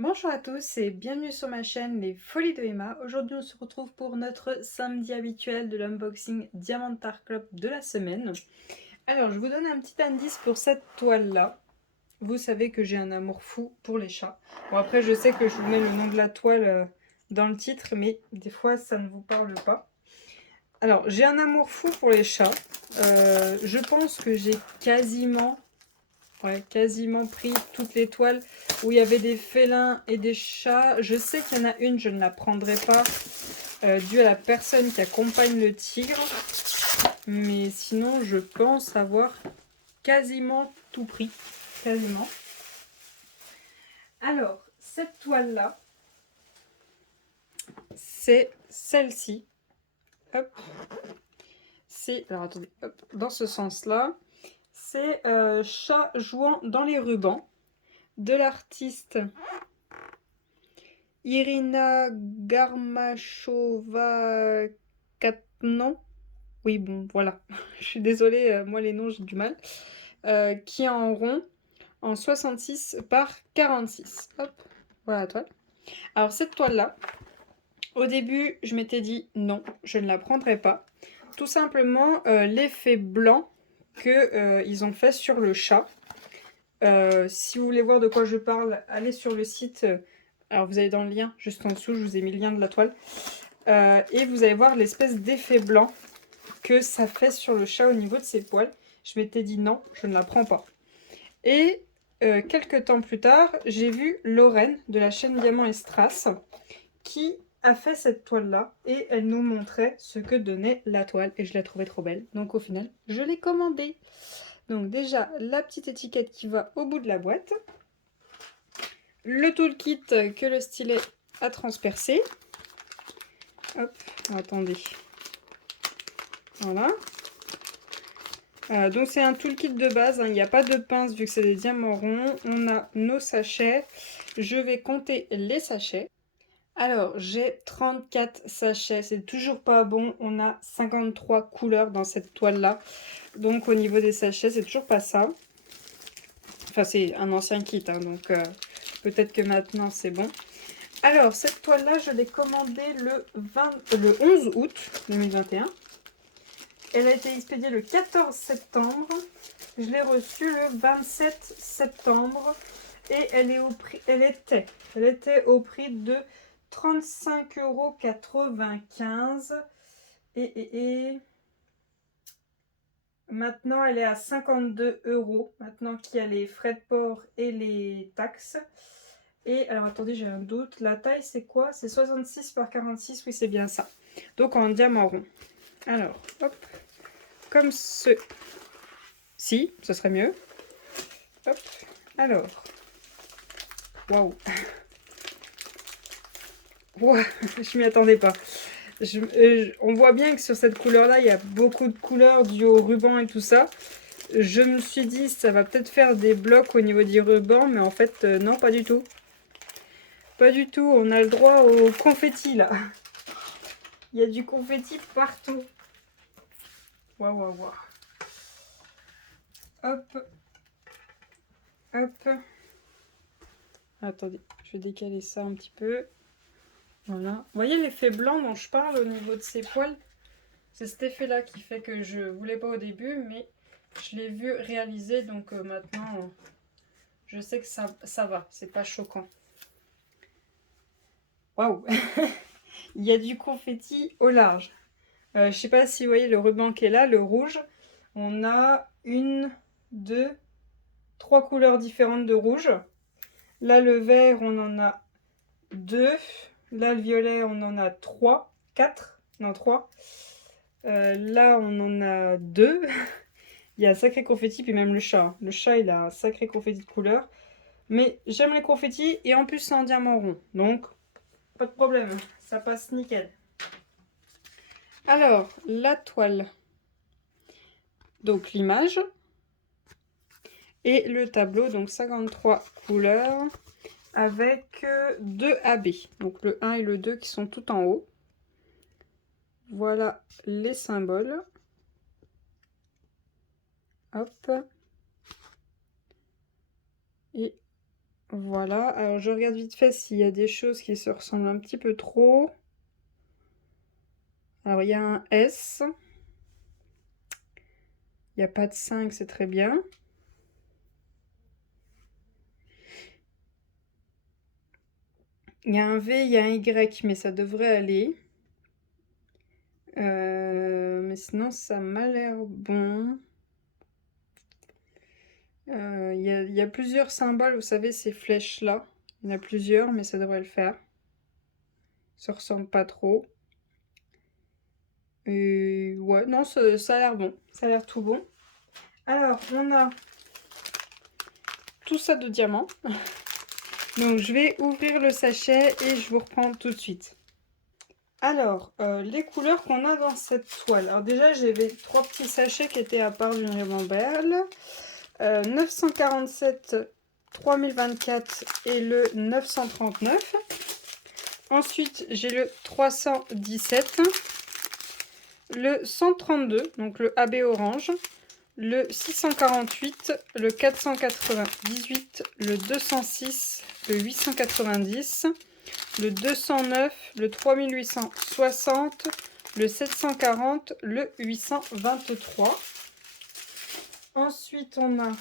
Bonjour à tous et bienvenue sur ma chaîne Les Folies de Emma. Aujourd'hui on se retrouve pour notre samedi habituel de l'unboxing Diamantar Club de la semaine. Alors je vous donne un petit indice pour cette toile là. Vous savez que j'ai un amour fou pour les chats. Bon après je sais que je vous mets le nom de la toile dans le titre, mais des fois ça ne vous parle pas. Alors j'ai un amour fou pour les chats. Je pense que j'ai quasiment pris toutes les toiles où il y avait des félins et des chats. Je sais qu'il y en a une, je ne la prendrai pas, due à la personne qui accompagne le tigre. Mais sinon, je pense avoir quasiment tout pris. Quasiment. Alors, cette toile-là, c'est celle-ci. Hop. Alors attendez, hop, dans ce sens-là. C'est Chat jouant dans les rubans de l'artiste Irina Garmachova Katnan. Oui, bon, voilà. Je suis désolée, moi les noms j'ai du mal. Qui est en rond, en 66 par 46. Hop, voilà la toile. Alors cette toile-là, au début, je m'étais dit non, je ne la prendrai pas. Tout simplement, l'effet blanc qu'ils ont fait sur le chat. Si vous voulez voir de quoi je parle, allez sur le site. Alors vous allez dans le lien, juste en dessous, je vous ai mis le lien de la toile. Et vous allez voir l'espèce d'effet blanc que ça fait sur le chat au niveau de ses poils. Je m'étais dit non, je ne la prends pas. Et quelques temps plus tard, j'ai vu Lorraine de la chaîne Diamant et Strass qui a fait cette toile-là et elle nous montrait ce que donnait la toile et je la trouvais trop belle. Donc au final, je l'ai commandée. Donc déjà, la petite étiquette qui va au bout de la boîte. Le toolkit que le stylet a transpercé. Hop, attendez. Voilà. Donc c'est un toolkit de base, hein. Il n'y a pas de pince vu que c'est des diamants ronds. On a nos sachets. Je vais compter les sachets. Alors j'ai 34 sachets, c'est toujours pas bon. On a 53 couleurs dans cette toile là. Donc au niveau des sachets, c'est toujours pas ça. Enfin c'est un ancien kit, hein, donc peut-être que maintenant c'est bon. Alors cette toile là, je l'ai commandée le 11 août 2021. Elle a été expédiée le 14 septembre. Je l'ai reçue le 27 septembre. Et elle était au prix de 35,95 €. Et maintenant, elle est à 52 €. Maintenant qu'il y a les frais de port et les taxes. Et alors, attendez, j'ai un doute. La taille, c'est quoi? C'est 66 par 46. Oui, c'est bien ça. Donc, en diamant rond. Alors, hop. Comme ce... Si, ce serait mieux. Hop. Alors. Waouh. Wow, je m'y attendais pas. On voit bien que sur cette couleur-là, il y a beaucoup de couleurs dues au ruban et tout ça. Je me suis dit, ça va peut-être faire des blocs au niveau du ruban, mais en fait, non, pas du tout. Pas du tout, on a le droit au confetti, là. Il y a du confetti partout. Waouh, waouh, waouh. Hop. Hop. Attendez, je vais décaler ça un petit peu. Voilà. Vous voyez l'effet blanc dont je parle au niveau de ses poils? C'est cet effet-là qui fait que je voulais pas au début, mais je l'ai vu réaliser, donc maintenant, je sais que ça va, c'est pas choquant. Waouh. Il y a du confetti au large. Je sais pas si vous voyez le ruban qui est là, le rouge. On a une, deux, trois couleurs différentes de rouge. Là, le vert, on en a deux. Là, le violet, on en a trois, quatre, non trois. Là, on en a deux. Il y a un sacré confetti, puis même le chat. Le chat, il a un sacré confetti de couleur. Mais j'aime les confettis, et en plus, c'est en diamant rond. Donc, pas de problème, ça passe nickel. Alors, la toile. Donc, l'image. Et le tableau, donc 53 couleurs, avec 2 AB. Donc, le 1 et le 2 qui sont tout en haut. Voilà les symboles. Hop. Et Voilà, alors je regarde vite fait s'il y a des choses qui se ressemblent un petit peu trop. Alors il y a un S. Il n'y a pas de 5, c'est très bien. Il y a un V, il y a un Y, mais ça devrait aller. Mais sinon, ça m'a l'air bon. Il y a plusieurs symboles, vous savez, ces flèches-là. Il y en a plusieurs, mais ça devrait le faire. Ça ressemble pas trop. Et ouais, non, ça a l'air bon. Ça a l'air tout bon. Alors, on a tout ça de diamants. Donc, je vais ouvrir le sachet et je vous reprends tout de suite. Alors, les couleurs qu'on a dans cette toile. Alors déjà, j'avais 3 petits sachets qui étaient à part d'une ribambelle. 947, 3024 et le 939. Ensuite, j'ai le 317, le 132, donc le AB orange, le 648, le 498, le 206, le 890, le 209, le 3860, le 740, le 823. Ensuite, on a,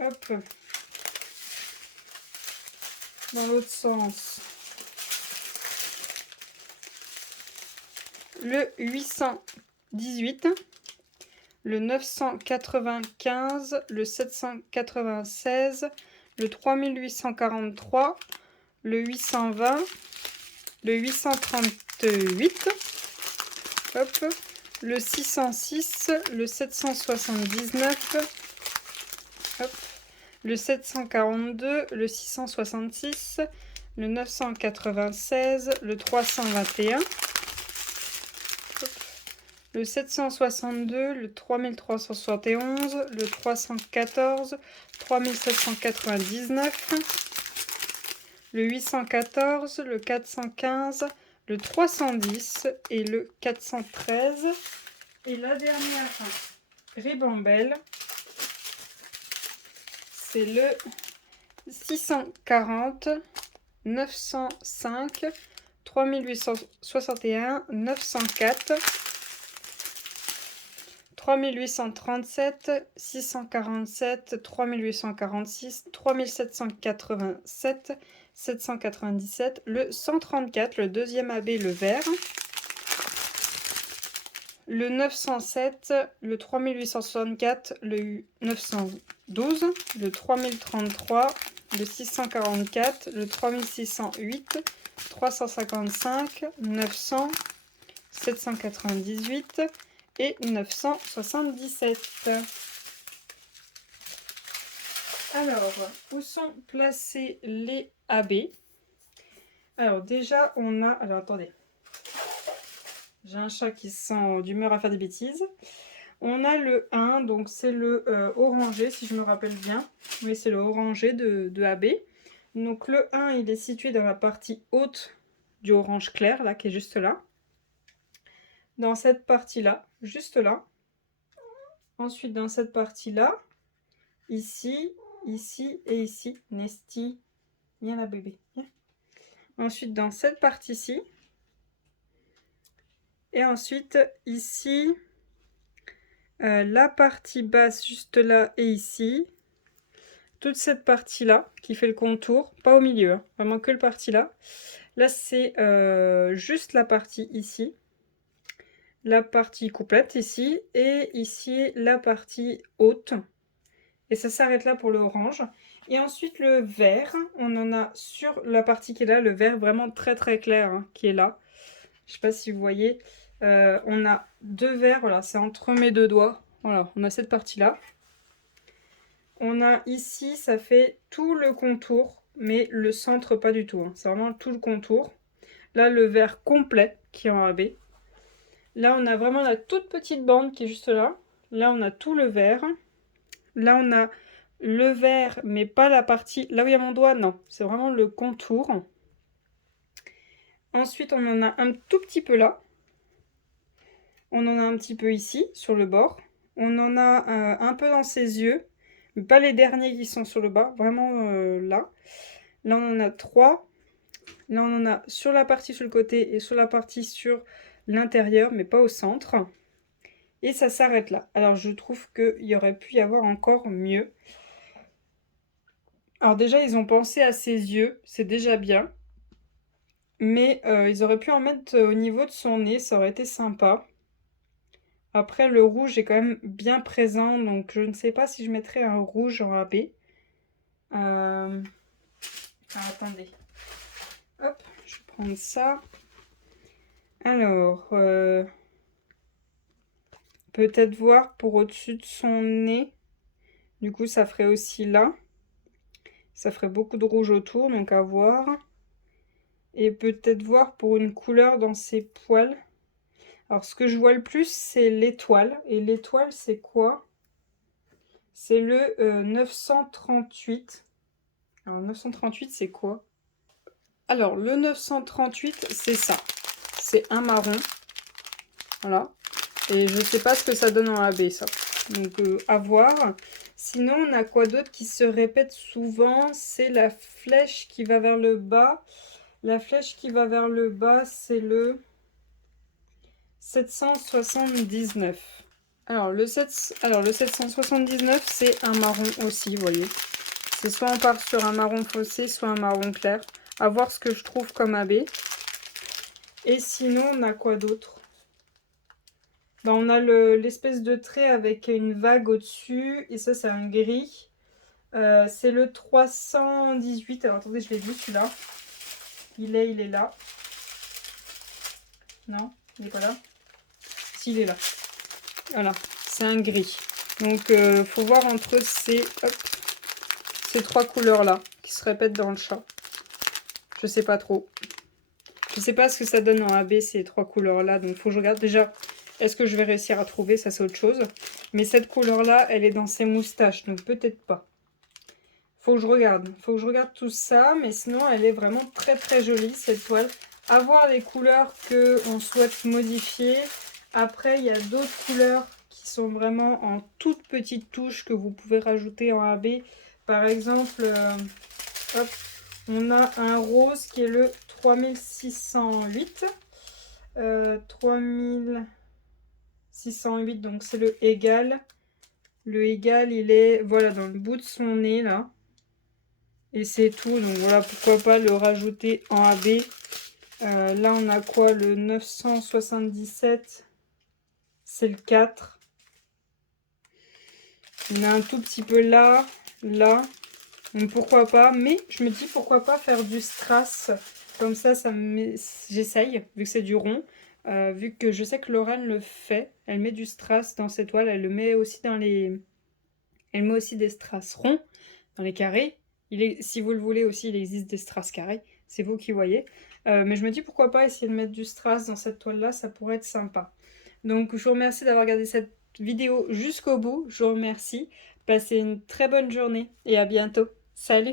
hop, dans l'autre sens, le 818, le 995, le 796, le 3843, le 820, le 838, hop, le 606, le 779, hop, le 742, le 666, le 996, le 321, hop, le 762, le 3371, le 314, 3799, le 814, le 415, le 310 et le 413. Et la dernière ribambelle, c'est le 640, 905, 3861, 904, 3837, 647, 3846, 3787, 797, le 134, le deuxième AB, le vert, le 907, le 3864, le 912, le 3033, le 644, le 3608, 355, 900, 798 et 977. Alors, où sont placés les AB? Alors déjà, on a... Alors, attendez. J'ai un chat qui se sent d'humeur à faire des bêtises. On a le 1, donc c'est le orangé, si je me rappelle bien. Oui, c'est le orangé de AB. Donc le 1, il est situé dans la partie haute du orange clair, là, qui est juste là. Dans cette partie-là, juste là. Ensuite, dans cette partie-là, ici, ici et ici. Nesty, viens là, bébé. Viens. Ensuite, dans cette partie-ci. Et ensuite, ici, la partie basse juste là et ici. Toute cette partie-là qui fait le contour, pas au milieu, hein, vraiment que le partie-là. Là, c'est juste la partie ici. La partie complète ici. Et ici, la partie haute. Et ça s'arrête là pour le orange. Et ensuite, le vert, on en a sur la partie qui est là, le vert vraiment très très clair hein, qui est là. Je sais pas si vous voyez. On a deux verts, voilà, c'est entre mes deux doigts. Voilà, on a cette partie-là. On a ici, ça fait tout le contour, mais le centre pas du tout. Hein. C'est vraiment tout le contour. Là, le vert complet qui est en AB. Là, on a vraiment la toute petite bande qui est juste là. Là, on a tout le vert. Là, on a le vert, mais pas la partie... Là où il y a mon doigt, non. C'est vraiment le contour. Ensuite, on en a un tout petit peu là. On en a un petit peu ici, sur le bord. On en a un peu dans ses yeux. mais pas les derniers qui sont sur le bas, vraiment là. Là, on en a 3. Là, on en a sur la partie sur le côté et sur la partie sur l'intérieur, mais pas au centre. Et ça s'arrête là. Alors, je trouve qu'il y aurait pu y avoir encore mieux. Alors déjà, ils ont pensé à ses yeux, c'est déjà bien. Mais ils auraient pu en mettre au niveau de son nez, ça aurait été sympa. Après, le rouge est quand même bien présent, donc je ne sais pas si je mettrais un rouge en AB. Alors, attendez. Hop, je vais prendre ça. Alors, peut-être voir pour au-dessus de son nez. Du coup, ça ferait aussi là. Ça ferait beaucoup de rouge autour, donc à voir. Et peut-être voir pour une couleur dans ses poils. Alors, ce que je vois le plus, c'est l'étoile. Et l'étoile, c'est quoi? C'est le 938. Alors, 938, c'est quoi? Alors, le 938, c'est ça. C'est un marron. Voilà. Et je sais pas ce que ça donne en AB, ça. Donc, à voir. Sinon, on a quoi d'autre qui se répète souvent? C'est la flèche qui va vers le bas. La flèche qui va vers le bas, c'est le 779. Alors, le 779, c'est un marron aussi, vous voyez. C'est soit on part sur un marron foncé, soit un marron clair. À voir ce que je trouve comme AB. Et sinon, on a quoi d'autre? Ben, on a l'espèce de trait avec une vague au-dessus. Et ça, c'est un gris. C'est le 318. Alors, attendez, je l'ai vu, celui-là. Il est là. Non, il n'est pas là. Si, il est là. Voilà, c'est un gris. Donc, faut voir entre ces 3 couleurs-là qui se répètent dans le chat. Je sais pas trop. Je sais pas ce que ça donne en AB, ces 3 couleurs-là. Donc, faut que je regarde. Déjà, est-ce que je vais réussir à trouver? Ça, c'est autre chose. Mais cette couleur-là, elle est dans ses moustaches. Donc, peut-être pas. Faut que je regarde. Faut que je regarde tout ça. Mais sinon, elle est vraiment très, très jolie, cette toile. À voir les couleurs qu'on souhaite modifier. Après, il y a d'autres couleurs qui sont vraiment en toutes petites touches que vous pouvez rajouter en AB. Par exemple, hop, on a un rose qui est le 3608. 3608, donc c'est le égal. Le égal, il est voilà dans le bout de son nez là. Et c'est tout. Donc voilà, pourquoi pas le rajouter en AB. Là, on a quoi? Le 977. C'est le 4. On a un tout petit peu là, là. Donc pourquoi pas. Mais je me dis pourquoi pas faire du strass. Comme ça j'essaye, vu que c'est du rond. Vu que je sais que Lorraine le fait. Elle met du strass dans ses toiles. Elle le met aussi dans les... Elle met aussi des strass ronds dans les carrés. Si vous le voulez aussi, il existe des strass carrés. C'est vous qui voyez. Mais je me dis pourquoi pas essayer de mettre du strass dans cette toile-là. Ça pourrait être sympa. Donc, je vous remercie d'avoir regardé cette vidéo jusqu'au bout. Je vous remercie. Passez une très bonne journée et à bientôt. Salut!